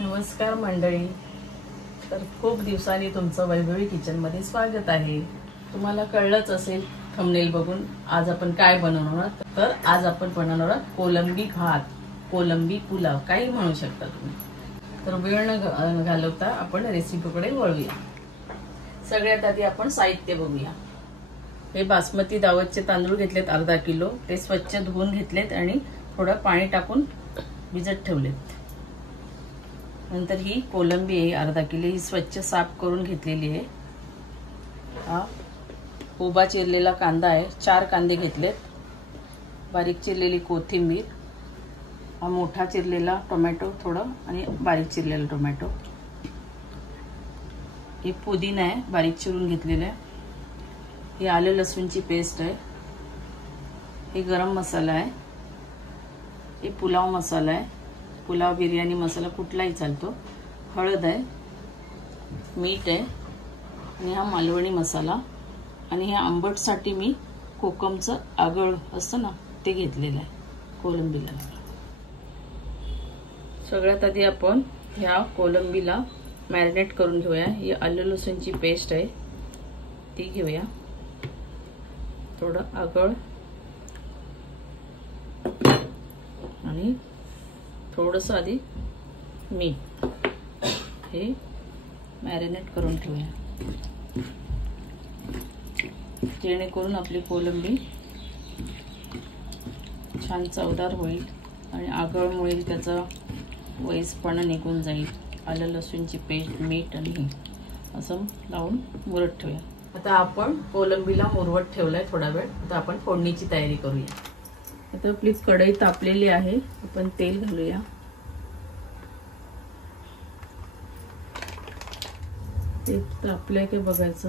नमस्कार मंडळी. तर खूप दिवसांनी तुमचं वैभवी किचनमध्ये स्वागत आहे. तुम्हाला कळलंच असेल थंबनेल बघून आज आपण काय बनवणार. तर आज आपण बनवणार कोलंबी भात, कोलंबी पुलाव, काही म्हणू शकता तुम्ही. तर वेळ न घालवता आपण रेसिपीकडे वळूया. सगळ्यात आधी आपण साहित्य बघूया. हे बासमती दावतचे तांदूळ घेतलेत अर्धा किलो. ते स्वच्छ धुवून घेतलेत आणि थोडं पाणी टाकून भिजत ठेवलेत. नंतर ही कोलंबी आहे अर्धा किलो, ही स्वच्छ साफ करून घेतलेली आहे. हा उभा चिरलेला कांदा आहे, 4 कांदे घेतलेत. बारीक चिरलेली कोथिंबीर, हा मोठा चिरलेला टोमॅटो थोडं आणि बारीक चिरलेला टोमॅटो. हे पुदिना आहे बारीक चिरून घेतलेला आहे. ही आलं लसूणची पेस्ट आहे. हे गरम मसाला आहे. हे पुलाव मसाला आहे, पुलाव बिर्याणी मसाला कुठलाही चालतो. हळद आहे, मीठ आहे आणि हा मालवणी मसाला. आणि हे आंबटसाठी मी कोकमचं आगळ असतं ना ते घेतलेलं आहे कोलंबीला. सगळ्यात आधी आपण ह्या कोलंबीला मॅरिनेट करून घेऊया. ही आलं लसूणची पेस्ट आहे ती घेऊया. थोडं आगळ आणि थोडंसं आधी मीठ हे मॅरिनेट करून ठेवूया, जेणेकरून आपली कोलंबी छान चवदार होईल आणि आगळमुळे त्याचा वैसपणा निघून जाईल. आलं लसूणची पेस्ट, मीठ आणि हे असं लावून मुरत ठेवूया. आता आपण कोलंबीला मुरवत ठेवलाय थोडा वेळ. आता आपण फोडणीची तयारी करूया. आता आपली कढई तापलेली आहे, आपण तेल घालूया. तेल तापलंय का बघायचं.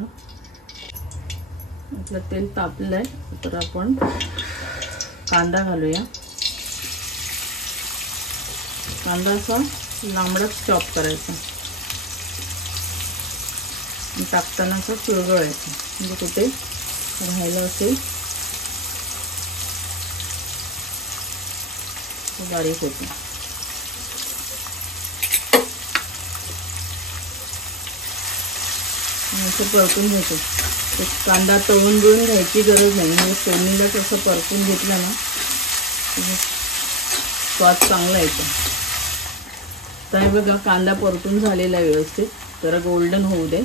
आपलं तेल तापलंय तर आपण कांदा घालूया. कांदा असा लांबडाच चॉप करायचा, टाकताना असं चुरगळायचं म्हणजे कुठे राहिलं असेल बारीक होते. असं परतून घ्यायचं. कांदा तळून बिळून घ्यायची गरज नाही, म्हणजे फोडणीलाच असं परतून घेतलं ना स्वाद चांगला येतो. तर बघा कांदा परतून झालेला आहे व्यवस्थित, जरा गोल्डन होऊ दे.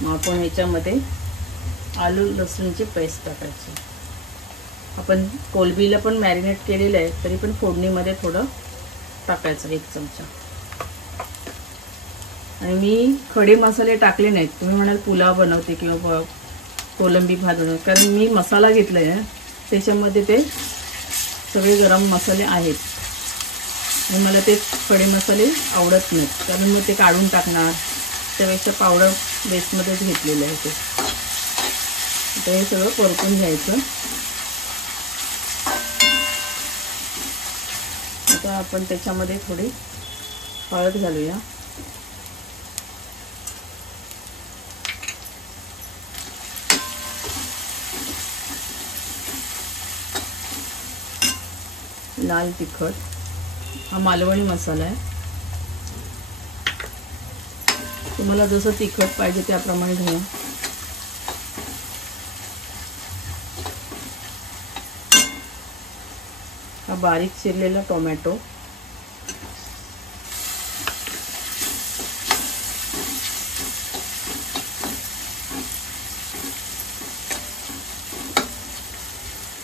मग आपण ह्याच्यामध्ये आलू लसूणची पेस्ट टाकायची. आपण कोलंबीला पण मॅरिनेट केलेलं आहे तरी पण फोडणीमध्ये थोडं टाकायचं, 1 चमचा. आणि मी खडे मसाले टाकले नाहीत. तुम्ही म्हणाल पुलाव बनवते किंवा कोलंबी भात बनवते, कारण मी मसाला घेतला आहे त्याच्यामध्ये ते सगळे गरम मसाले आहेत आणि मला ते खडे मसाले आवडत नाहीत, कारण मग ते काढून टाकणार. त्यापेक्षा पावडर बेसमध्येच घेतलेलं आहे ते. आता हे सगळं परतून घ्यायचं. आता आपण त्याच्यामध्ये थोडी हळद घालूया. लाल तिखट, हा मालवणी मसाला आहे. तुम्हाला जसं तिखट पाहिजे त्याप्रमाणे घ्या. हा बारीक चिरलेला टोमॅटो,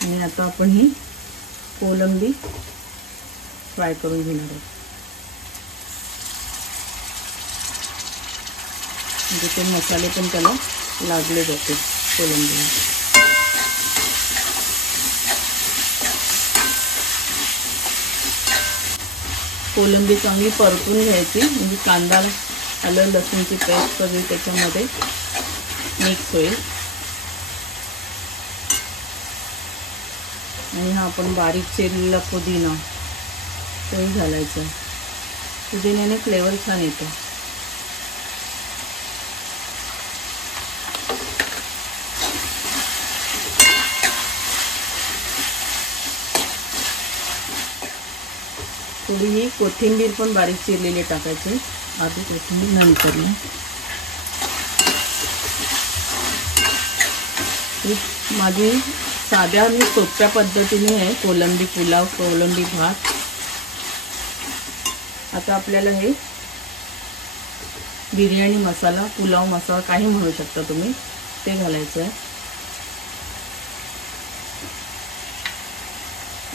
आणि आता आपण ही कोलंबी फ्राय करून घेणार आहोत. म्हणजे ते मसाले पण त्याला लागले जाते कोलंबीला. कोलंबी चांगली परतून घ्यायची, म्हणजे कांदा आलं लसूणची पेस्ट सगळी त्याच्यामध्ये मिक्स होईल. आणि हा आपण बारीक चिरलेला पुदिना तोही घालायचा. पुदिन्याने फ्लेवर छान येतो. थोडी ही कोथिंबीर पण बारीक चिरलेली टाकायची, आधी कोथिंबीर नंतर. माझी साध्या मी सोप्या पद्धतीने आहे कोलंबी पुलाव, कोलंबी भात. आता आपल्याला हे बिर्याणी मसाला, पुलाव मसाला काही म्हणू शकता तुम्ही, ते घालायचं आहे.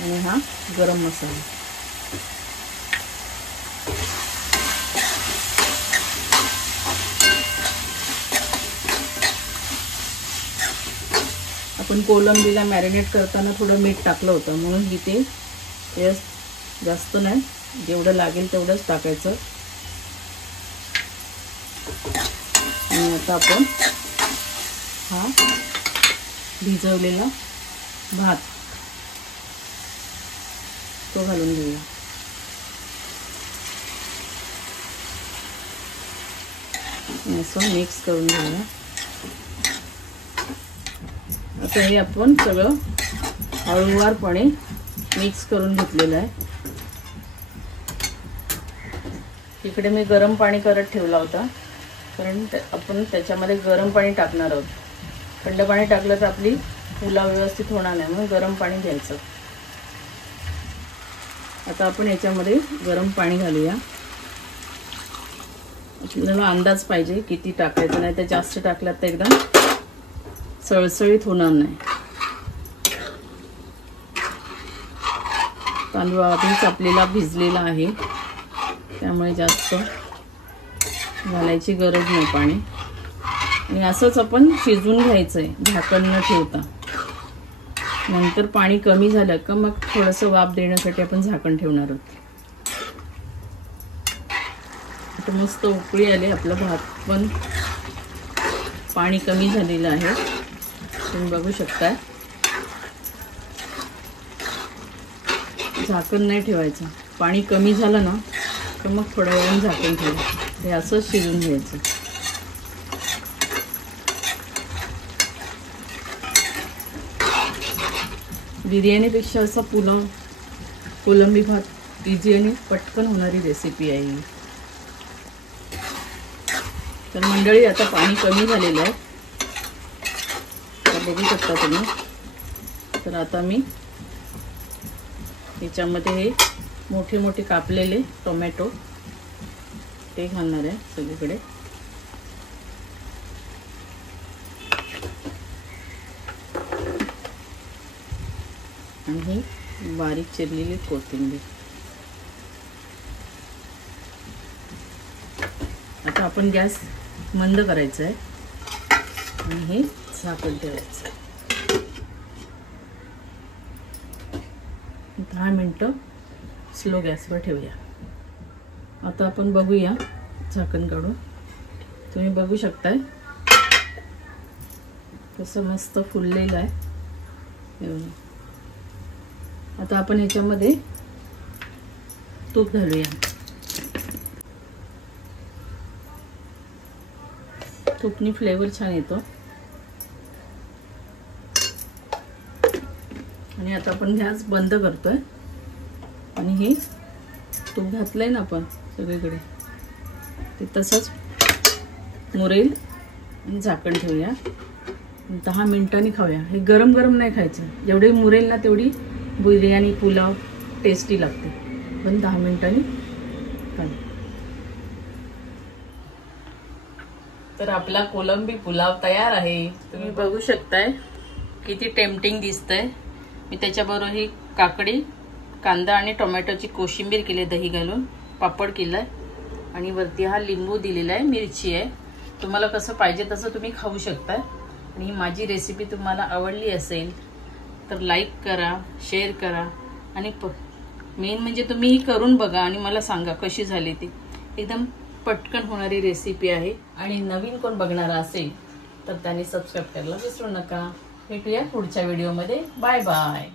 आणि हा गरम मसाला. आपण कोलंबीला मॅरिनेट करताना थोडं मीठ टाकलं होतं, म्हणून इथे जास्त नाही, जेवढं लागेल तेवढंच टाकायचं. आणि आता आपण हा भिजवलेला भात तो घालून घेऊया. असं मिक्स करून घेऊया. आता हे आपण सगळं हळूवारपणे मिक्स करून घेतलेलं आहे. इकडे मी गरम पाणी करत ठेवला होता, कारण आपण त्याच्यामध्ये गरम पाणी टाकणार आहोत. थंड पाणी टाकलं तर आपली पुलाव व्यवस्थित होणार नाही, म्हणून गरम पाणी घ्यायचं. आता आपण याच्यामध्ये गरम पाणी घालूया. आपल्याला अंदाज पाहिजे किती टाकायचं, नाही तर जास्त टाकलं तर एकदम सळसळीत होणार नाही. तांदूळ आधीच आपल्याला भिजलेला आहे, त्यामुळे जास्त घालायची गरज नाही पाणी. आणि असंच आपण शिजवून घ्यायचं आहे झाकण न ठेवता. नंतर पाणी कमी झालं का मग थोडंसं वाफ देण्यासाठी आपण झाकण ठेवणार आहोत. आता मस्त उकळी आली, आपला भात पण पाणी कमी झालेलं आहे, तुम्ही बघू शकता. झाकण नाही ठेवायचं, पाणी कमी झालं ना तर मग थोड्या वेळाने झाकण ठेवायचं. हे असंच शिजून घ्यायचं. बिर्याणीपेक्षा असा पुलाव, कोलंबी भात इझी आणि पटकन होणारी रेसिपी आहे. तर मंडळी आता पाणी कमी झालेलं आहे, बघू शकता तुम्ही. तर आता मी याच्यामध्ये हे मोठे मोठे कापलेले टोमॅटो ते घालणार आहे सगळीकडे. आणि ही बारीक चिरलेली कोथिंबीर. आता आपण गॅस मंद करायचा आहे आणि हे झाकण ठेवायचं. 10 मिनटं स्लो गॅसवर ठेवूया. आता आपण बघूया, झाकण काढून. तुम्ही बघू शकताय कसं मस्त फुललेलं आहे. आता आपण याच्यामध्ये तूप घालूया. तूपनी फ्लेवर छान येतो. आणि आता आपण गॅस बंद करतोय आणि हे तूप घातलंय ना आपण सगळीकडे, ते तसंच मुरेल. आणि झाकण ठेवूया. 10 मिनिटांनी खाऊया. हे गरम गरम नाही खायचं, जेवढे मुरेल ना तेवढी बिर्याणी पुलाव टेस्टी लागते. पण 10 मिनिटांनी खाऊ. तर आपला कोलंबी पुलाव तयार आहे. तुम्ही बघू शकताय किती टेम्पटिंग दिसतंय. मी त्याच्याबरोबर ही काकडी, कांदा आणि टोमॅटोची कोशिंबीर केली, दही घालून पापड केलाय आणि वरती हा लिंबू दिलेला आहे, मिरची आहे. तुम्हाला कसं पाहिजे तसं तुम्ही खाऊ शकता. आणि माझी रेसिपी तुम्हाला आवडली असेल तर लाईक करा, शेअर करा आणि मेन म्हणजे तुम्ही ही करून बघा आणि मला सांगा कशी झाली ती. एकदम पटकन होणारी रेसिपी आहे. आणि नवीन कोण बघणारा असेल तर त्यांनी सबस्क्राईब करायला विसरू नका. भेटूया पुढच्या व्हिडिओमध्ये. Bye bye.